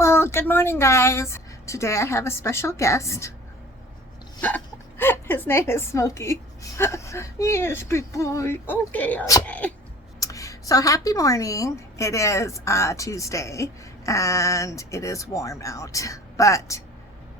Well, good morning, guys. Today I have a special guest. His name is Smokey. Yes, big boy. Okay. So happy morning. It is Tuesday and it is warm out, but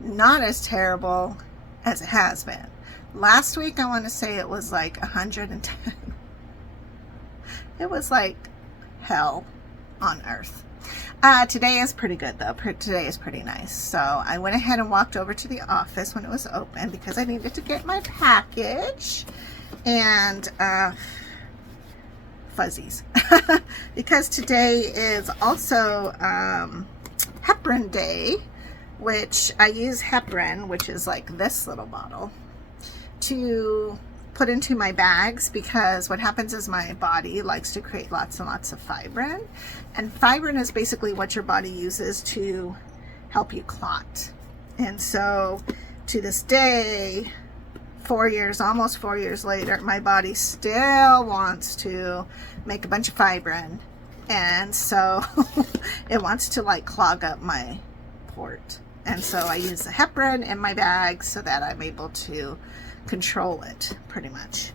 not as terrible as it has been. Last week I want to say it was like 110. It was like hell on earth. Today is pretty good though. Today is pretty nice. So I went ahead and walked over to the office when it was open because I needed to get my package and fuzzies because today is also heparin day, which I use heparin, which is like this little bottle, to put into my bags, because what happens is my body likes to create lots and lots of fibrin, and fibrin is basically what your body uses to help you clot. And so to this day, 4 years, almost 4 years later, my body still wants to make a bunch of fibrin, and so it wants to like clog up my port. And so I use the heparin in my bag so that I'm able to control it pretty much,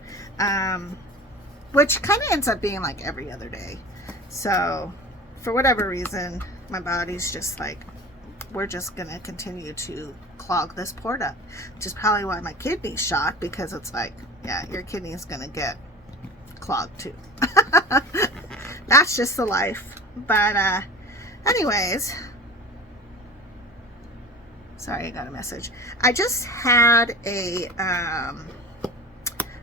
which kind of ends up being like every other day. So for whatever reason, my body's just like, we're just gonna continue to clog this port up, which is probably why my kidney's shot, because it's like, yeah, your kidney's gonna get clogged too. That's just the life. But anyways, sorry, I got a message. I just had a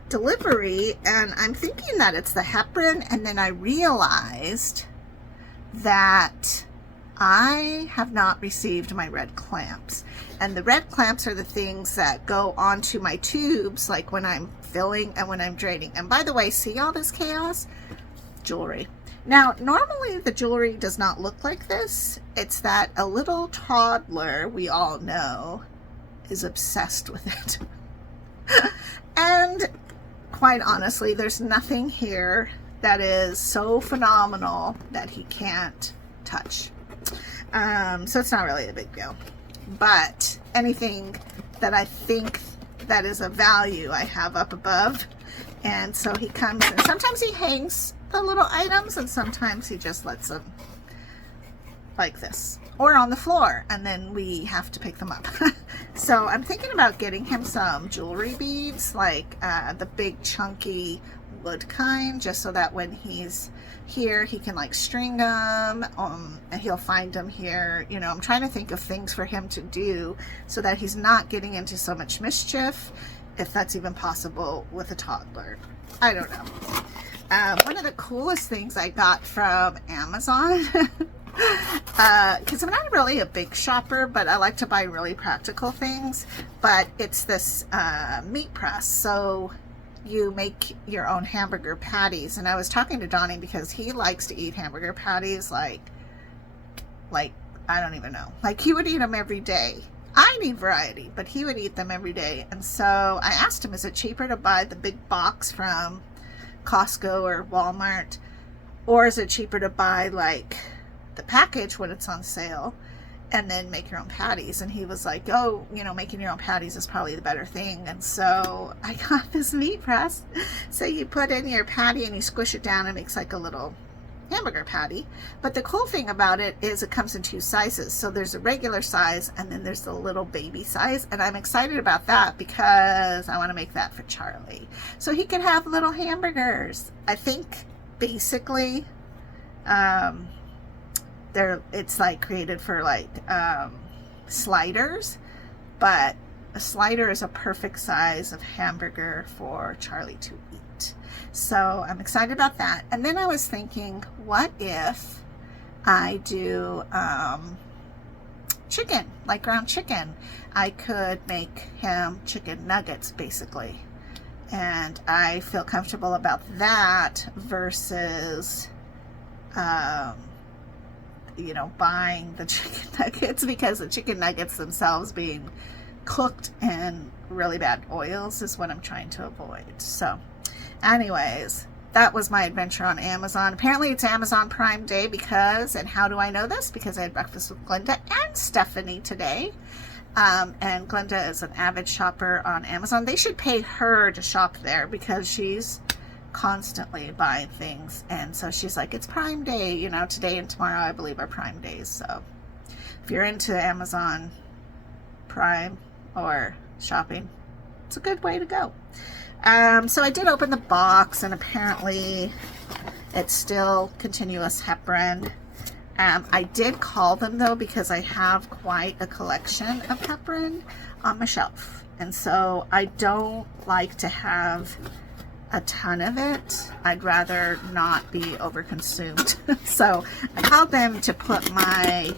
delivery, and I'm thinking that it's the heparin, and then I realized that I have not received my red clamps. And the red clamps are the things that go onto my tubes, like when I'm filling and when I'm draining. And by the way, see all this chaos? Jewelry. Now, normally the jewelry does not look like this. It's that a little toddler, we all know, is obsessed with it. And quite honestly, there's nothing here that is so phenomenal that he can't touch. So it's not really a big deal. But anything that I think that is of value, I have up above. And so he comes, and sometimes he hangs the little items, and sometimes he just lets them like this or on the floor, and then we have to pick them up. So I'm thinking about getting him some jewelry beads, like the big chunky wood kind, just so that when he's here he can like string them, and he'll find them here. You know, I'm trying to think of things for him to do so that he's not getting into so much mischief, if that's even possible with a toddler. I don't know. One of the coolest things I got from Amazon, because I'm not really a big shopper, but I like to buy really practical things, but it's this meat press. So you make your own hamburger patties. And I was talking to Donnie because he likes to eat hamburger patties like I don't even know. Like, he would eat them every day. I need variety, but he would eat them every day. And so I asked him, is it cheaper to buy the big box from Costco or Walmart, or is it cheaper to buy like the package when it's on sale and then make your own patties? And he was like, oh, you know, making your own patties is probably the better thing. And so I got this meat press. So you put in your patty and you squish it down and it makes like a little hamburger patty. But the cool thing about it is it comes in 2 sizes. So there's a regular size and then there's the little baby size. And I'm excited about that because I want to make that for Charlie, so he can have little hamburgers. I think basically it's like created for like sliders, but a slider is a perfect size of hamburger for Charlie to eat. So I'm excited about that. And then I was thinking, what if I do chicken, like ground chicken? I could make him chicken nuggets basically, and I feel comfortable about that versus you know, buying the chicken nuggets, because the chicken nuggets themselves being cooked in really bad oils is what I'm trying to avoid. So anyways, that was my adventure on Amazon. Apparently it's Amazon Prime Day because, and how do I know this? Because I had breakfast with Glenda and Stephanie today. And Glenda is an avid shopper on Amazon. They should pay her to shop there because she's constantly buying things. And so she's like, it's Prime Day, you know, today and tomorrow I believe are Prime days. So if you're into Amazon Prime or shopping, it's a good way to go. So I did open the box, and apparently it's still continuous heparin. I did call them though because I have quite a collection of heparin on my shelf, and so I don't like to have a ton of it. I'd rather not be overconsumed. So I called them to put my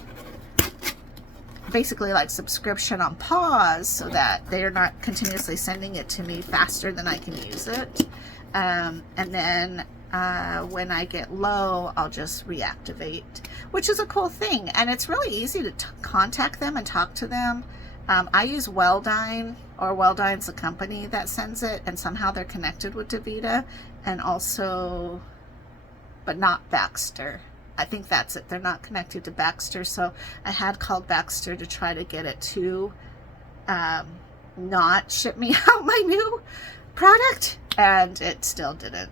basically like subscription on pause so that they're not continuously sending it to me faster than I can use it. And then when I get low, I'll just reactivate, which is a cool thing. And it's really easy to contact them and talk to them. I use Welldyne, or Welldyne's a company that sends it, and somehow they're connected with DaVita, and also, but not Baxter. I think that's it. They're not connected to Baxter. So I had called Baxter to try to get it to not ship me out my new product, and it still didn't.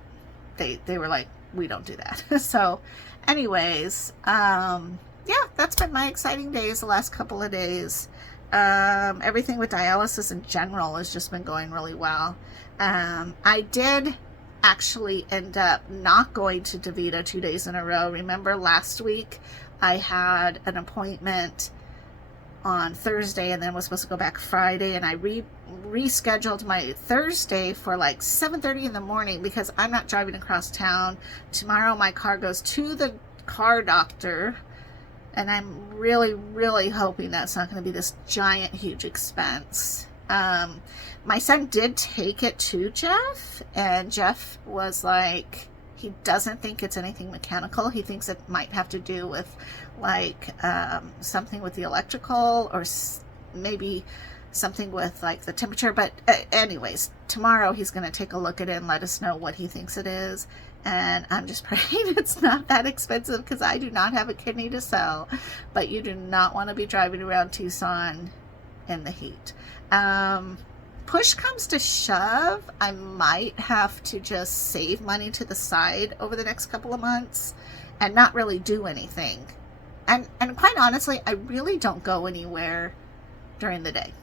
They were like, we don't do that. So anyways, yeah, that's been my exciting days the last couple of days. Everything with dialysis in general has just been going really well. I did actually end up not going to DaVita 2 days in a row. Remember last week I had an appointment on Thursday and then was supposed to go back Friday, and I rescheduled my Thursday for like 7:30 in the morning because I'm not driving across town. Tomorrow my car goes to the car doctor, and I'm really hoping that's not going to be this giant huge expense. My son did take it to Jeff, and Jeff was like, he doesn't think it's anything mechanical. He thinks it might have to do with like something with the electrical, or maybe something with like the temperature. But anyways, tomorrow he's going to take a look at it and let us know what he thinks it is. And I'm just praying it's not that expensive, because I do not have a kidney to sell. But you do not want to be driving around Tucson in the heat. Push comes to shove, I might have to just save money to the side over the next couple of months and not really do anything. And quite honestly, I really don't go anywhere during the day.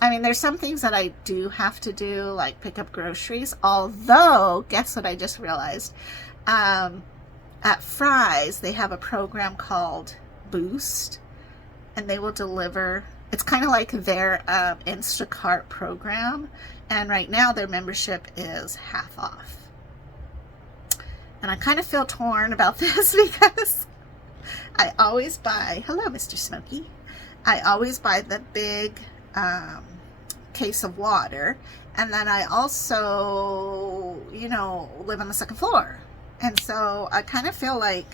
I mean, there's some things that I do have to do, like pick up groceries. Although, guess what I just realized? At Fry's, they have a program called Boost, and they will deliver. It's kind of like their Instacart program, and right now their membership is half off. And I kind of feel torn about this because I always buy, hello Mr. Smokey, I always buy the big case of water, and then I also, you know, live on the second floor, and so I kind of feel like,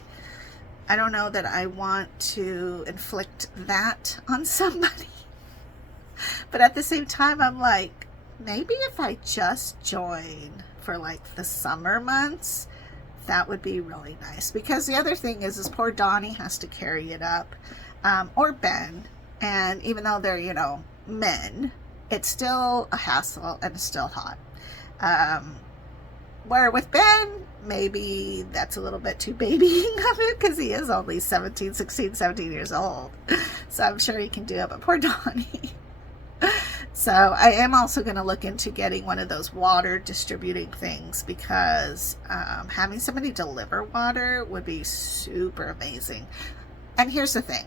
I don't know that I want to inflict that on somebody. But at the same time, I'm like, maybe if I just join for like the summer months, that would be really nice. Because the other thing is poor Donnie has to carry it up, or Ben. And even though they're, you know, men, it's still a hassle and it's still hot. Where with Ben, maybe that's a little bit too babying of it, because he is only 17 years old. So I'm sure he can do it, but poor Donnie. So I am also going to look into getting one of those water distributing things, because having somebody deliver water would be super amazing. And here's the thing.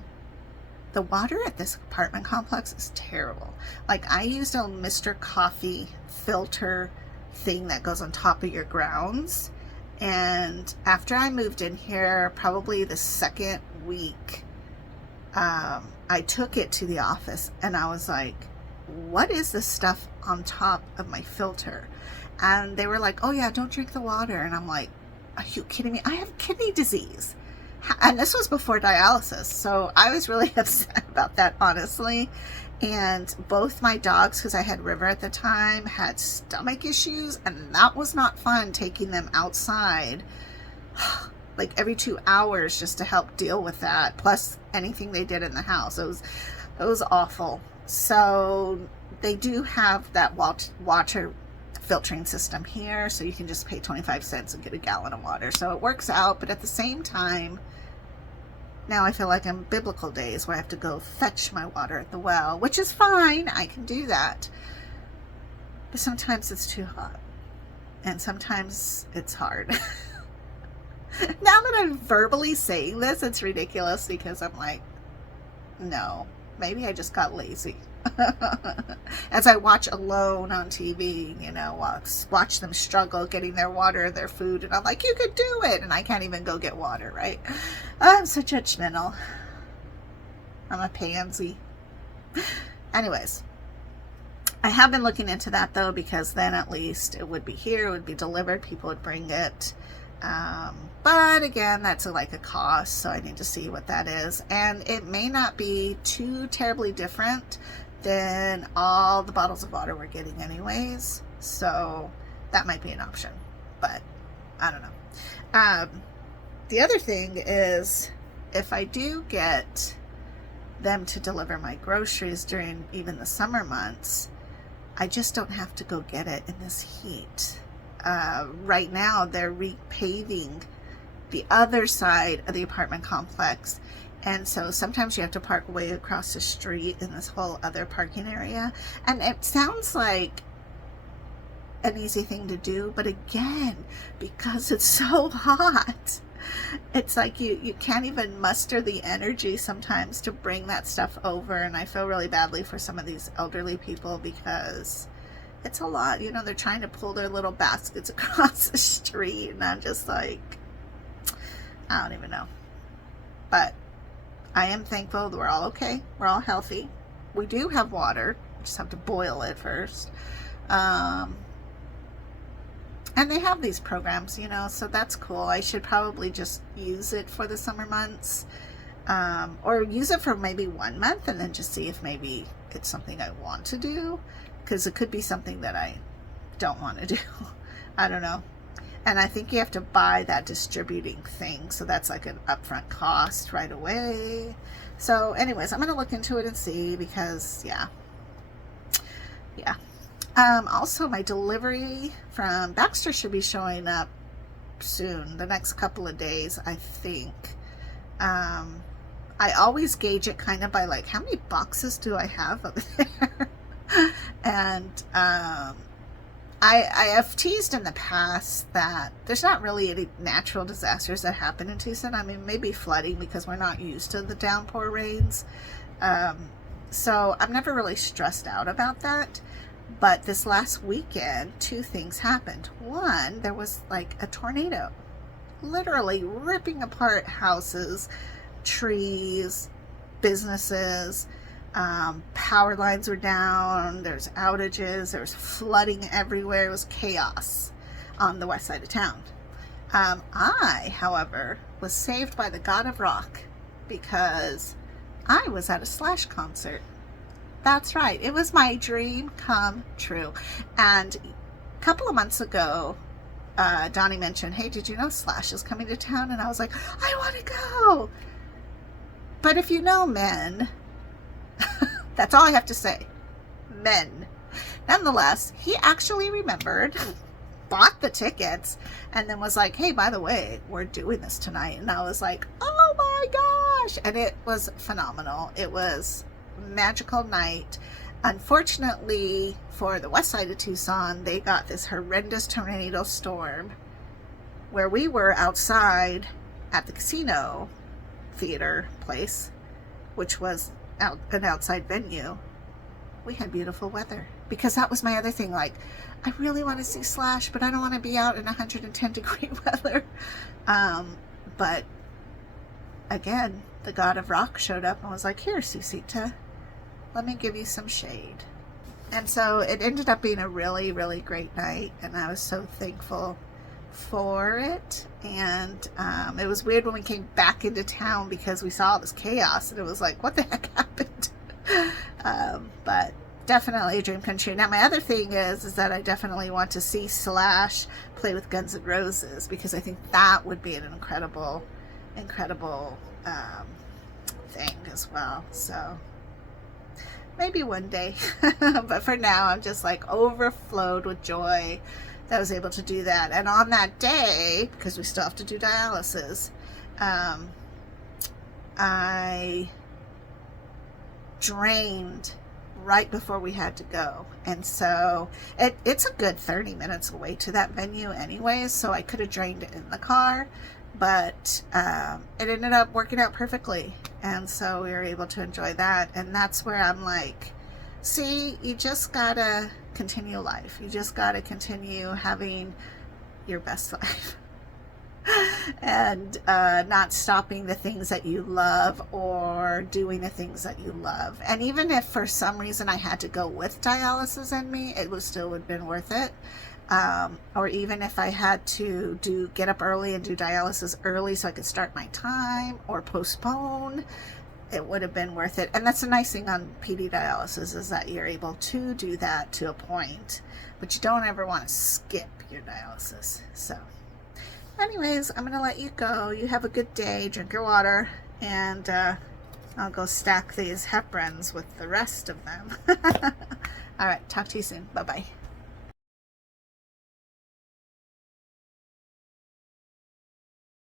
The water at this apartment complex is terrible. Like, I used a Mr. Coffee filter thing that goes on top of your grounds, and after I moved in here, probably the second week, I took it to the office and I was like, what is this stuff on top of my filter? And they were like, oh yeah, don't drink the water. And I'm like, are you kidding me? I have kidney disease. And this was before dialysis, so I was really upset about that, honestly. And both my dogs, because I had River at the time, had stomach issues, and that was not fun, taking them outside like every 2 hours just to help deal with that, plus anything they did in the house. It was awful. So they do have that water filtering system here, so you can just pay 25 cents and get a gallon of water. So it works out, but at the same time, now I feel like I'm biblical days where I have to go fetch my water at the well, which is fine. I can do that. But sometimes it's too hot. And sometimes it's hard. Now that I'm verbally saying this, it's ridiculous because I'm like, no, maybe I just got lazy. As I watch Alone on TV, you know, watch them struggle getting their water and their food, and I'm like, you could do it, and I can't even go get water, right? I'm so judgmental. I'm a pansy. Anyways, I have been looking into that though, because then at least it would be here, it would be delivered, people would bring it. But again, that's like a cost, so I need to see what that is. And it may not be too terribly different than all the bottles of water we're getting anyways, so that might be an option, but I don't know. The other thing is, if I do get them to deliver my groceries during even the summer months, I just don't have to go get it in this heat. Right now they're repaving the other side of the apartment complex, and so sometimes you have to park way across the street in this whole other parking area, and it sounds like an easy thing to do, but again, because it's so hot, it's like you can't even muster the energy sometimes to bring that stuff over. And I feel really badly for some of these elderly people, because it's a lot, you know, they're trying to pull their little baskets across the street, and I'm just like, I don't even know. But I am thankful that we're all okay, we're all healthy. We do have water, we just have to boil it first. And they have these programs, you know, so that's cool. I should probably just use it for the summer months, or use it for maybe 1 month and then just see if maybe it's something I want to do, because it could be something that I don't want to do. I don't know. And I think you have to buy that distributing thing, so that's like an upfront cost right away. So anyways, I'm going to look into it and see, because yeah. Also, my delivery from Baxter should be showing up soon, the next couple of days, I think. I always gauge it kind of by like, how many boxes do I have over there? And I have teased in the past that there's not really any natural disasters that happen in Tucson. I mean, maybe flooding, because we're not used to the downpour rains. So I'm never really stressed out about that. But this last weekend, 2 things happened. One, there was like a tornado, literally ripping apart houses, trees, businesses. Power lines were down, there's outages, there was flooding everywhere. It was chaos on the west side of town. I, however, was saved by the God of Rock, because I was at a Slash concert. That's right, it was my dream come true. And a couple of months ago, Donnie mentioned, hey, did you know Slash is coming to town? And I was like, I want to go. But if you know men, that's all I have to say. Men. Nonetheless, he actually remembered, bought the tickets, and then was like, hey, by the way, we're doing this tonight. And I was like, oh my gosh. And it was phenomenal. It was a magical night. Unfortunately, for the west side of Tucson, they got this horrendous tornado storm where we were outside at the casino theater place, which was an outside venue. We had beautiful weather, because that was my other thing. Like, I really want to see Slash, but I don't want to be out in 110 degree weather. But again, the God of Rock showed up and was like, here, Susita, let me give you some shade. And so it ended up being a really, really great night, and I was so thankful for it. And it was weird when we came back into town because we saw all this chaos and it was like, what the heck happened? But definitely a dream come true. Now my other thing is that I definitely want to see Slash play with Guns N' Roses, because I think that would be an incredible thing as well. So maybe one day. But for now, I'm just like overflowed with joy that I was able to do that. And on that day, because we still have to do dialysis, I drained right before we had to go. And so it's a good 30 minutes away to that venue anyways, so I could have drained it in the car, but it ended up working out perfectly. And so we were able to enjoy that. And that's where I'm like, see, you just gotta continue life. You just gotta continue having your best life. And not stopping the things that you love or doing the things that you love. And even if for some reason I had to go with dialysis in me, it would still have been worth it. Or even if I had to get up early and do dialysis early so I could start my time or postpone, it would have been worth it. And that's the nice thing on PD dialysis, is that you're able to do that to a point, but you don't ever want to skip your dialysis. So anyways, I'm gonna let you go. You have a good day, drink your water, and I'll go stack these heparins with the rest of them. All right, talk to you soon. Bye-bye.